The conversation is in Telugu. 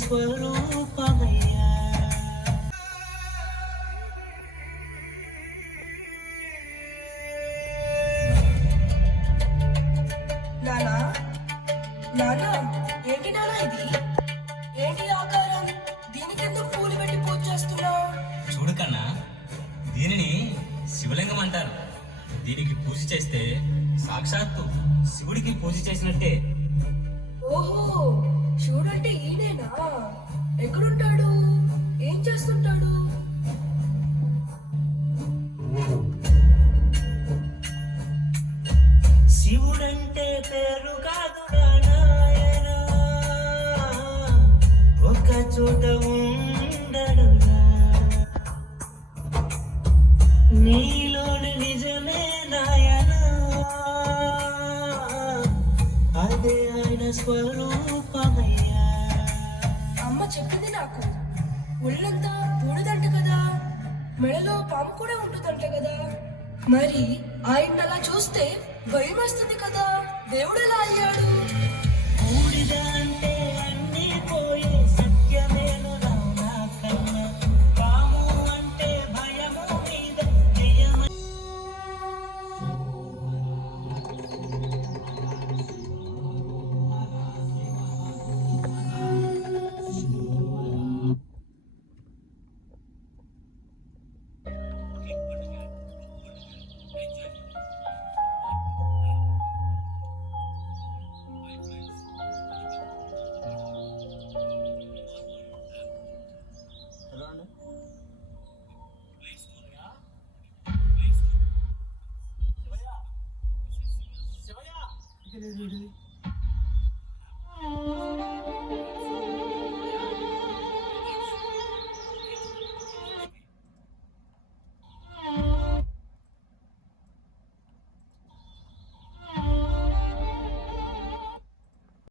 స్వరూపమయ్యా. నానా నానా, ఏంటి నానా ఇది? ఏంటి ఆకారం? దీనికి ఎందుకు పూలు పెట్టి పూజ చేస్తున్నావు? చూడు కన్నా, దీనిని శివలింగం అంటారు. దీనికి పూజ చేస్తే సాక్షాత్తు శివుడికి పూజ చేసినట్టే. ఓహో, శివుడంటే ఈయనేనా? ఎక్కడుంటాడు? ఏం చేస్తుంటాడు? శివుడంటే పేరు కాదు నాయన, ఒక చోట ఉండడుగా. నీలోని నిజమే నాయన, అదే ఆయన స్వరూపమయ్యా. అమ్మ చెప్పింది నాకు. ఒళ్ళంతా బూడిదంట కదా, మెడలో పాము కూడా ఉంటుందంట కదా. మరి ఆయన అలా చూస్తే భయం వస్తుంది కదా. దేవుడు ఎలా అయ్యాడు? బూడిద అంటే అన్నీ పోయే సత్యమేను రానా కన్నా, పాము అంటే భయము మీద జయమ. శివయ్య